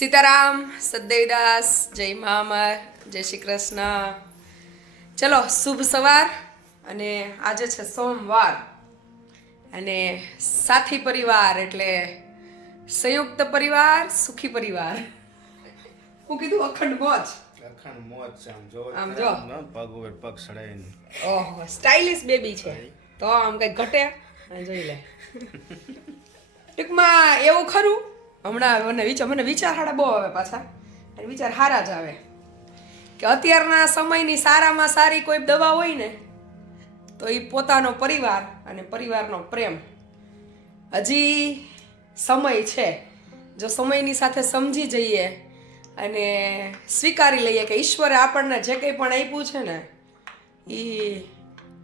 સીતારામ, સદદેવદાસ, જય મહામાર, જય શ્રી કૃષ્ણ. ચલો, શુભ સવાર. અને આજે છે સોમવાર અને સાથી પરિવાર એટલે સંયુક્ત પરિવાર, સુખી પરિવાર. હું કીધું અખંડ મોજ. અખંડ મોજ છે. આમ જો પગ ઉપર પગ સડાઈને. ઓહો, સ્ટાઇલિશ બેબી છે તો આમ કઈ ઘટે. જોઈ લે. ટૂંકમાં એવું ખરું, હમણાં મને વિચાર હાડા બહુ આવે પાછા, અને વિચાર હારા જ આવે કે અત્યારના સમયની સારામાં સારી કોઈ દવા હોય ને તો એ પોતાનો પરિવાર અને પરિવારનો પ્રેમ. હજી સમય છે, જો સમયની સાથે સમજી જઈએ અને સ્વીકારી લઈએ કે ઈશ્વરે આપણને જે કંઈ પણ આપ્યું છે ને એ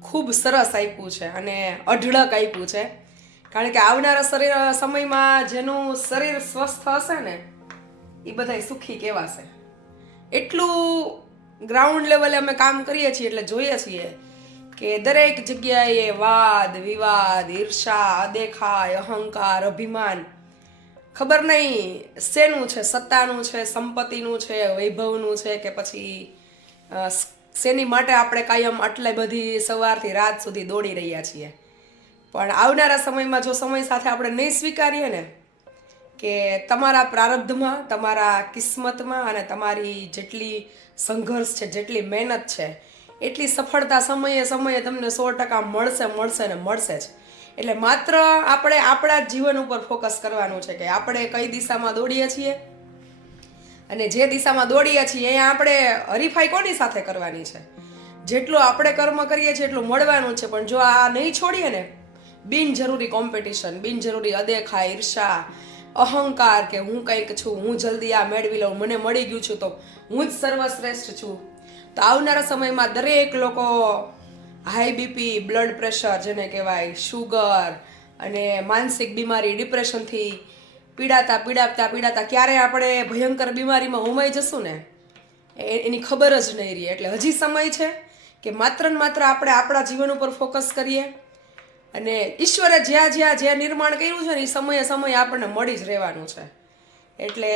ખૂબ સરસ આપ્યું છે અને અઢળક આપ્યું છે. કારણ કે આવનારા સમયમાં જેનું શરીર સ્વસ્થ હશે ને એ બધા સુખી કહેવાશે. એટલું ગ્રાઉન્ડ લેવલે અમે કામ કરીએ છીએ એટલે જોઈએ છીએ કે દરેક જગ્યાએ વાદ વિવાદ, ઈર્ષા, અદેખાય, અહંકાર, અભિમાન, ખબર નહીં શેનું છે, સત્તાનું છે, સંપત્તિનું છે, વૈભવનું છે, કે પછી શેની માટે આપણે કાયમ આટલી બધી સવારથી રાત સુધી દોડી રહ્યા છીએ. પણ આવનારા સમયમાં જો સમય સાથે આપણે નહીં સ્વીકારીએ ને કે તમારા પ્રારબ્ધમાં, તમારા કિસ્મતમાં અને તમારી જેટલી સંઘર્ષ છે, જેટલી મહેનત છે, એટલી સફળતા સમયે સમયે તમને 100% મળશે ને મળશે જ. એટલે માત્ર આપણે આપણા જ જીવન ઉપર ફોકસ કરવાનું છે કે આપણે કઈ દિશામાં દોડીએ છીએ અને જે દિશામાં દોડીએ છીએ અહીંયા આપણે હરીફાઈ કોની સાથે કરવાની છે. જેટલું આપણે કર્મ કરીએ છીએ એટલું મળવાનું છે. પણ જો આ નહીં છોડીએ ને, બિનજરૂરી કોમ્પિટિશન, બિનજરૂરી અદેખા, ઈર્ષા, અહંકાર કે હું કંઈક છું, હું જલ્દી આ મેળવી લઉં, મને મળી ગયું છું તો હું જ સર્વશ્રેષ્ઠ છું, તો આવનારા સમયમાં દરેક લોકો હાઈ બીપી, બ્લડ પ્રેશર જેને કહેવાય, શુગર અને માનસિક બીમારી, ડિપ્રેશનથી પીડાતા ક્યારે આપણે ભયંકર બીમારીમાં હોમાઈ જશું ને એની ખબર જ નહીં રહી. એટલે હજી સમય છે કે માત્ર ને માત્ર આપણે આપણા જીવન ઉપર ફોકસ કરીએ અને ઈશ્વરે જ્યાં જે નિર્માણ કર્યું છે ને એ સમયે સમયે આપણને મળી જ રહેવાનું છે. એટલે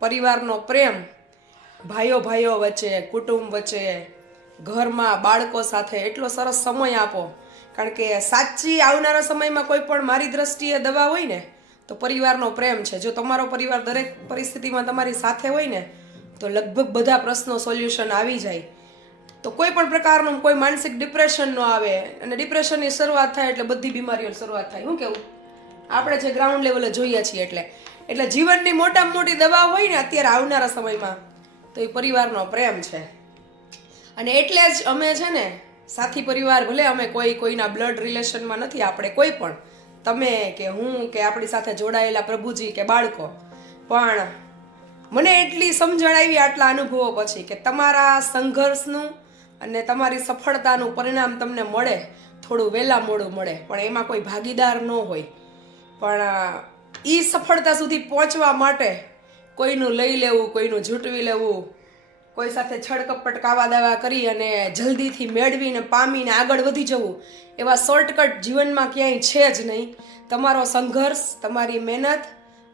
પરિવારનો પ્રેમ, ભાઈઓ વચ્ચે, કુટુંબ વચ્ચે, ઘરમાં બાળકો સાથે એટલો સરસ સમય આપો. કારણ કે સાચી આવનારા સમયમાં કોઈ પણ મારી દ્રષ્ટિએ દવા હોય ને તો પરિવારનો પ્રેમ છે. જો તમારો પરિવાર દરેક પરિસ્થિતિમાં તમારી સાથે હોય ને તો લગભગ બધા પ્રશ્નો સોલ્યુશન આવી જાય. તો કોઈ પણ પ્રકારનું કોઈ માનસિક ડિપ્રેશન ન આવે, અને ડિપ્રેશનની શરૂઆત થાય એટલે બધી બીમારીઓની શરૂઆત થાય. શું કેવું આપણે જે ગ્રાઉન્ડ લેવલે જોઈએ છીએ એટલે જીવનની મોટામાં મોટી દવા હોય ને અત્યારે આવનારા સમયમાં તો એ પરિવારનો પ્રેમ છે. અને એટલે જ અમે છે ને સાથી પરિવાર, ભલે અમે કોઈના બ્લડ રિલેશનમાં નથી, આપણે કોઈ પણ, તમે કે હું કે આપણી સાથે જોડાયેલા પ્રભુજી કે બાળકો, પણ મને એટલી સમજણ આવી આટલા અનુભવો પછી કે તમારા સંઘર્ષનું અને તમારી સફળતાનું પરિણામ તમને મળે, થોડું વહેલા મોડું મળે, પણ એમાં કોઈ ભાગીદાર ન હોય. પણ એ સફળતા સુધી પહોંચવા માટે કોઈનું લઈ લેવું, કોઈનું ઝૂંટવી લેવું, કોઈ સાથે છળકપટ કાવા દાવા કરી અને જલ્દીથી મેળવીને પામીને આગળ વધી જવું, એવા શોર્ટકટ જીવનમાં ક્યાંય છે જ નહીં. તમારો સંઘર્ષ, તમારી મહેનત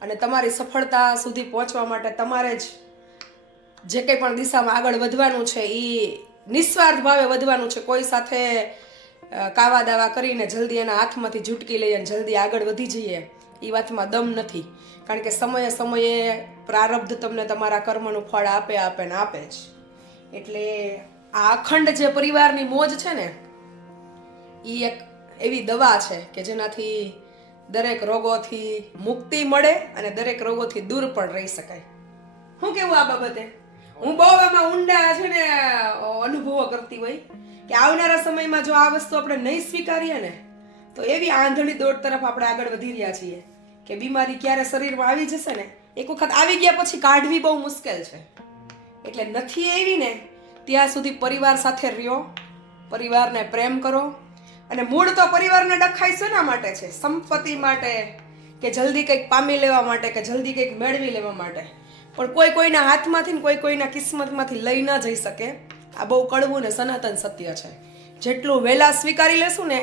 અને તમારી સફળતા સુધી પહોંચવા માટે તમારે જ જે કંઈ પણ દિશામાં આગળ વધવાનું છે એ નિસ્વાર્થ ભાવે વધવાનું છે. કોઈ સાથે કાવા દાવા કરીને જલ્દી એના હાથમાંથી ઝૂટકી લઈએ અને જલ્દી આગળ વધી જઈએ એ વાતમાં દમ નથી. કારણ કે સમયે સમયે પ્રારબ્ધ તમને તમારા કર્મનું ફળ આપે ને આપે જ. એટલે આ અખંડ જે પરિવારની મોજ છે ને એ એક એવી દવા છે કે જેનાથી દરેક રોગોથી મુક્તિ મળે અને દરેક રોગોથી દૂર પણ રહી શકાય. શું કેવું આ બાબતે? હું બહુ એમાં ઊંડા છે ને અનુભવો કરતી હોય કે આવનારા સમયમાં જો આ વસ્તુ આપણે નહીં સ્વીકારીએ ને તો એવી આંધળી દોડ તરફ આપણે આગળ વધી રહ્યા છીએ કે બીમારી ક્યારે શરીરમાં આવી જશે ને, એક વખત આવી ગયા પછી કાઢવી બહુ મુશ્કેલ છે. એટલે નથી આવી ને ત્યાં સુધી પરિવાર સાથે રહ્યો, પરિવારને પ્રેમ કરો. અને મૂળ તો પરિવારને ડખાય શેના માટે છે? સંપત્તિ માટે કે જલ્દી કંઈક પામી લેવા માટે કે જલ્દી કંઈક મેળવી લેવા માટે. પણ કોઈના હાથમાંથી ને કોઈના કિસ્મતમાંથી લઈ ન જઈ શકે. આ બહુ કડવું ને સનાતન સત્ય છે. જેટલું વહેલા સ્વીકારી લેશું ને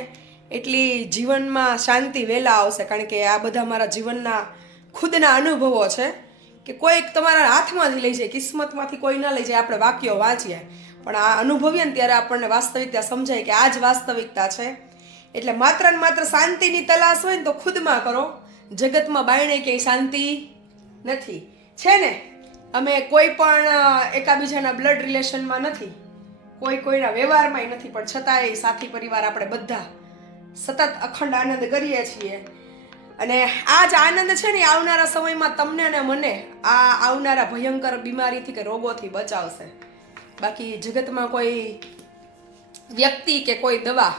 એટલી જીવનમાં શાંતિ વહેલા આવશે. કારણ કે આ બધા મારા જીવનના ખુદના અનુભવો છે કે કોઈક તમારા હાથમાંથી લઈ જાય, કિસ્મતમાંથી કોઈ ના લઈ જાય. આપણે વાક્યો વાંચીએ પણ આ અનુભવીએ ને ત્યારે આપણને વાસ્તવિકતા સમજાય કે આ જ વાસ્તવિકતા છે. એટલે માત્ર ને માત્ર શાંતિની તલાશ હોય ને તો ખુદમાં કરો. જગતમાં બાયણે ક્યાંય શાંતિ નથી, છે ને? અમે કોઈ પણ એકાબીજાના બ્લડ રિલેશનમાં નથી, કોઈના વ્યવહારમાંય નથી, પણ છતાંય સાથી પરિવાર આપણે બધા સતત અખંડ આનંદ કરીએ છીએ. અને આ જ આનંદ છે ને આવનારા સમયમાં તમને અને મને આ આવનારા ભયંકર બીમારીથી કે રોગોથી બચાવશે. બાકી જગતમાં કોઈ વ્યક્તિ કે કોઈ દવા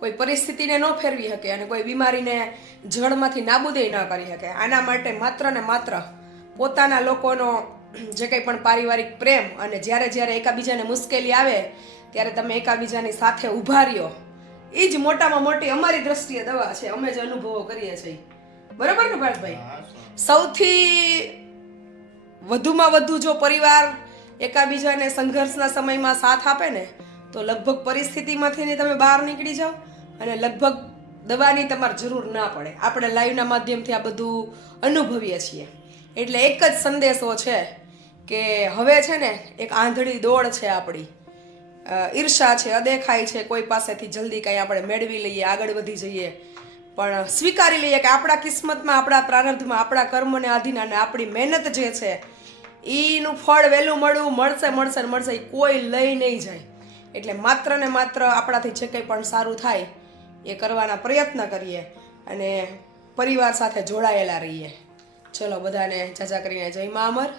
કોઈ પરિસ્થિતિને ન ફેરવી શકે અને કોઈ બીમારીને જળમાંથી નાબૂદે ન કરી શકે. આના માટે માત્ર ને માત્ર પોતાના લોકોનો જે કંઈ પણ પારિવારિક પ્રેમ અને જ્યારે જ્યારે એકાબીજાને મુશ્કેલી આવે ત્યારે તમે એકાબીજાની સાથે ઊભા રહ્યો, એ જ મોટામાં મોટી અમારી દ્રષ્ટિએ દવા છે. અમે જ અનુભવો કરીએ છીએ. બરોબર ને પાર્થભાઈ? સૌથી વધુમાં વધુ જો પરિવાર એકાબીજાને સંઘર્ષના સમયમાં સાથ આપે ને તો લગભગ પરિસ્થિતિમાંથી તમે બહાર નીકળી જાઓ અને લગભગ દવાની તમારે જરૂર ના પડે. આપણે લાઈવના માધ્યમથી આ બધું અનુભવીએ છીએ. એટલે એક જ સંદેશો છે કે હવે છે ને એક આંધળી દોડ છે આપણી, ઈર્ષા છે, અદેખાઈ છે, કોઈ પાસેથી જલ્દી કંઈ આપણે મેળવી લઈએ, આગળ વધી જઈએ. પણ સ્વીકારી લઈએ કે આપણા કિસ્મતમાં, આપણા પ્રારબ્ધમાં, આપણા કર્મને આધીન અને આપણી મહેનત જે છે એનું ફળ વહેલું મળશે. એ કોઈ લઈ નહીં જાય. એટલે માત્ર ને માત્ર આપણાથી જે કંઈ પણ સારું થાય એ કરવાના પ્રયત્ન કરીએ અને પરિવાર સાથે જોડાયેલા રહીએ. ચલો બધાને જાજા કરીને જય મા અમર,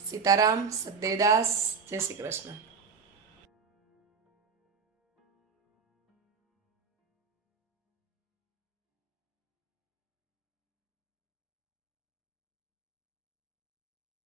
સીતારામ, સતદેવદાસ, જય શ્રી કૃષ્ણ.